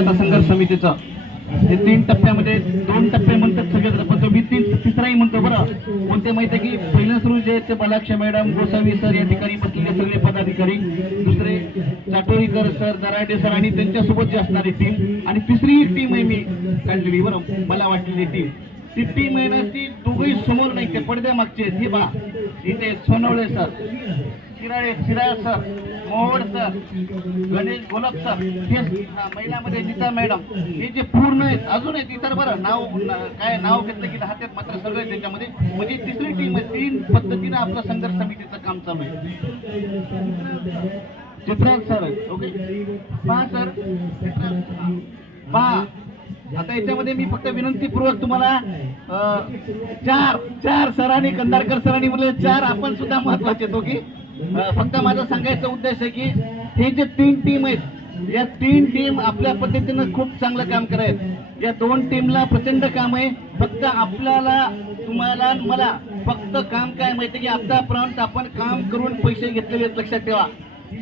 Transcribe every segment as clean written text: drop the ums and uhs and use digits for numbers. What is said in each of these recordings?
आता संघर्ष समितीचं हे 3 टप्प्यामध्ये 2 टप्पे म्हणतात सगळे, पण तो मी तिसराही म्हणतो बरं. कोणते माहिती आहे की पहिलं सुरू जे ते बलाक्ष मॅडम, गोसावी सर या ठिकाणी बसलेले सगळे पदाधिकारी, दुसरे चाटोरीकर सर, दराडे सर आणि त्यांच्यासोबत जे असणारी टीम, आणि तिसरी एक टीम आहे मी काढलेली बरं, मला वाटलेली टीम. ती टीम आहे ना, ती दोघही समोर नाही, ते पडद्या मागचे आहेत. हे बा इथे Sonawale sir, Shiral sir, Mohod sir, Ganesh Golap sir, हे महिलामध्ये नीता मॅडम, हे जे पूर्ण आहेत. अजून आहेत इतर बरं, काय नाव घेतलं की राहतात, मात्र सगळे त्याच्यामध्ये. म्हणजे तिसरी टीम आहे. 3 पद्धतीने आपलं संघर्ष समितीचं काम चालू आहे. चित्रांत सर ओके, पहा सर, पहा आता याच्यामध्ये मी फक्त विनंतीपूर्वक तुम्हाला चार सरांनी, कंदारकर सरांनी बोलले 4 आपण सुद्धा महत्वाचे आहेत. ओके, फक्त माझा सांगायचा उद्देश आहे की हे जे 3 टीम आहेत, या 3 टीम आपल्या पद्धतीनं खूप चांगलं काम करायत. या 2 टीमला प्रचंड काम आहे. फक्त आपल्याला, तुम्हाला, मला फक्त काम काय माहिती की आतापर्यंत आपण काम करून पैसे घेतलेले आहेत. लक्षात ठेवा,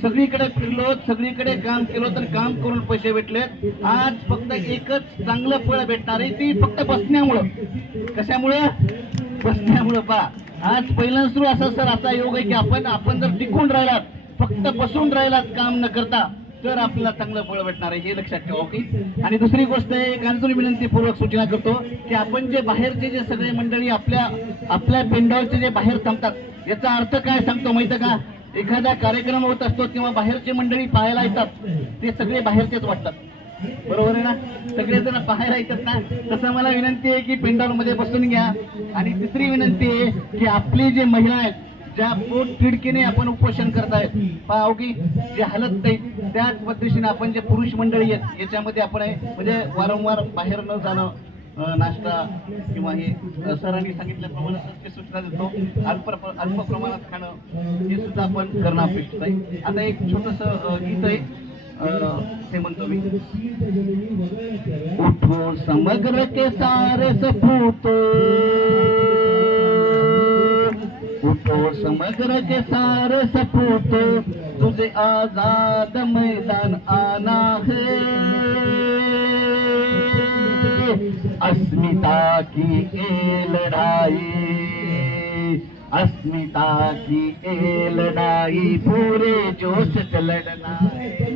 सगळीकडे फिरलो, सगळीकडे काम केलं, तर काम करून पैसे भेटले. आज फक्त एकच चांगलं फळ भेटणार आहे, ती फक्त बसण्यामुळं. कशामुळं? बसण्यामुळं. पहा, आज पहिलं सुरू असा सर असा योग आहे की आपण जर टिकून राहिलात, फक्त बसून राहिलात काम न करता, तर आपल्याला चांगलं फळ भेटणार आहे, हे लक्षात ठेवा. ओके, आणि दुसरी गोष्ट आहे, एक अजून विनंतीपूर्वक सूचना करतो की आपण जे बाहेरचे जे सगळे मंडळी आपल्या पेंडॉलचे जे बाहेर थांबतात, याचा अर्थ काय सांगतो माहिती का? एखादा कार्यक्रम होत असतो तेव्हा बाहेरची मंडळी पाहायला येतात, ते सगळे बाहेरचेच वाटतात. बरोबर आहे ना? सगळेजण पाहायला येतात ना. तसं मला विनंती आहे की पेंडॉल मध्ये बसून घ्या. आणि तिसरी विनंती आहे की आपली जे महिला आहेत, ज्या पोट तिडकीने आपण उपोषण करतायत, पहा की जे हालत नाही, त्याच पद्धतीने आपण जे पुरुष मंडळी आहेत याच्यामध्ये आपण आहे, म्हणजे वारंवार बाहेर न जाणं, नाश्ता किंवा हे सरांनी सांगितल्याप्रमाणे ते सूचना देतो, अल्प प्रमाणात खाणं, हे सुद्धा आपण करणं अपेक्षित आहे. आता एक छोटंसं गीत आहे, ते म्हणतो मी. उठो समग्र के सारे सपूतो, उठो समग्र के सारे सपूतो, तुझे आजाद मैदान आना है. अस्मिता की ये लड़ाई, अस्मिता की ये लड़ाई, पूरे जोश से लड़ना है.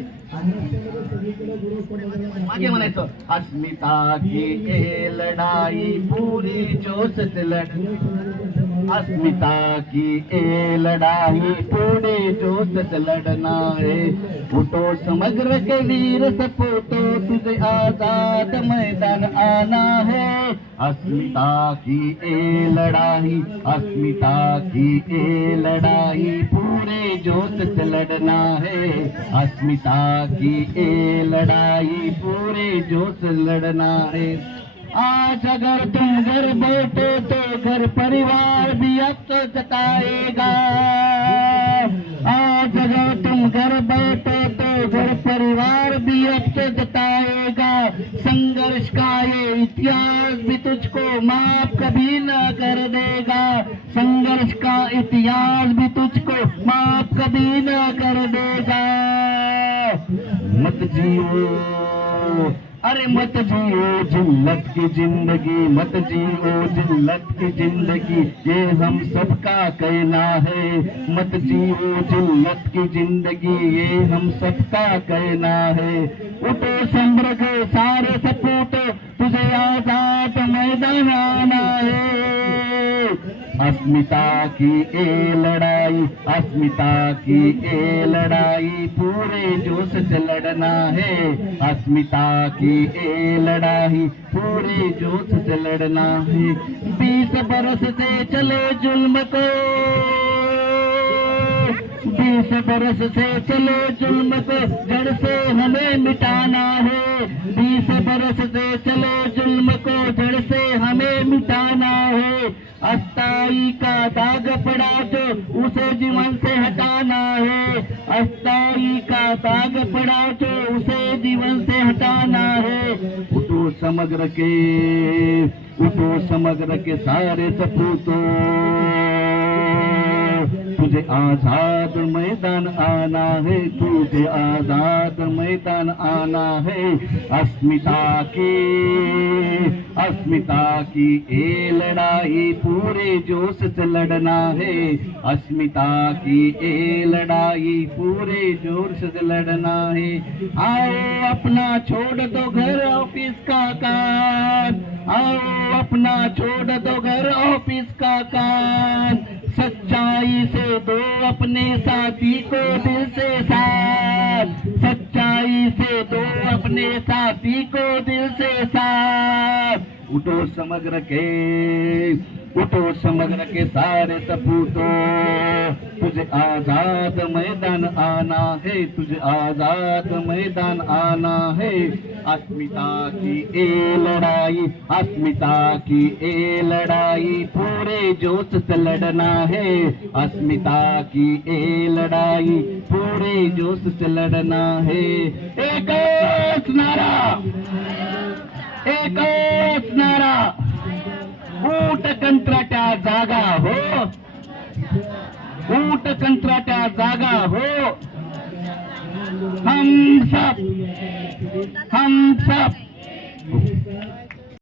मागे म्हणायचं, अस्मिता की ये लड़ाई, पूरे जोश से लड़ना, अस्मिता की ये लड़ाई, पूरे जोश से लड़ना है. उठो समग्र के वीर सपूतो, तुझे आजाद मैदान आना है. अस्मिता की ये लड़ाई, अस्मिता की ये लड़ाई, पूरे जोश से लड़ना है. अस्मिता की ये लड़ाई, पूरे जोश से लड़ना है. आज अगर तुम घर बैठो तो घर परिवार भी अफसोस जताएगा. आज अगर तुम घर बैठो तो घर परिवार भी अफसोस जताएगा. संघर्ष का ये इतिहास भी तुझको माफ कभी न कर देगा. संघर्ष का इतिहास भी तुझको माफ कभी न कर देगा. मत जियो, अरे मत जियो जिल्लत की जिंदगी, मत जियो जिल्लत की जिंदगी, ये हम सबका कहना है. मत जियो जिल्लत की जिंदगी, ये हम सबका कहना है. उठो संभ्र के सारे सपूतो, तुझे आजाद मैदान आना है. अस्मिता की ये लड़ाई, अस्मिता की ये लड़ाई, पूरे जोश से लड़ना है. अस्मिता की ये लड़ाई, पूरे जोश से लड़ना है. 20 बरस से चले जुल्म को, 20 बरस से चले जुल्म को जड़ से हमें मिटाना है. 20 बरस से चले जुल्म को जड़ से हमें मिटाना है. अस्थाई का दाग पड़ा जो उसे जीवन से हटाना है. अस्थाई का दाग पड़ा जो उसे जीवन से हटाना है. उठो समग्र के सारे सपूतों, तुझे आजाद मैदान आना है, तुझे आजाद मैदान आना है। अस्मिता की ये लड़ाई पूरे जोश से लड़ना है। अस्मिता की ये लड़ाई पूरे जोश से लड़ना है। आओ अपना छोड़ दो घर ऑफिस का काम, आओ अपना छोड़ दो घर ऑफिस का काम। सच्चाई से दो अपने साथी को दिल से साथ, सच्चाई से दो अपने साथी को दिल से साथ। उठो समग्र के सारे सपूतों, तुझे आजाद मैदान आना है, तुझे आजाद मैदान आना है। अस्मिता की ये लड़ाई, अस्मिता की ये लड़ाई पूरे जोश से लड़ना है। अस्मिता की ये लड़ाई पूरे जोश से लड़ना है। एकच नारा, एकच नारा, ऊट कंत्राट्या जागा हो, ऊट कंत्राट्या जागा हो। हम सब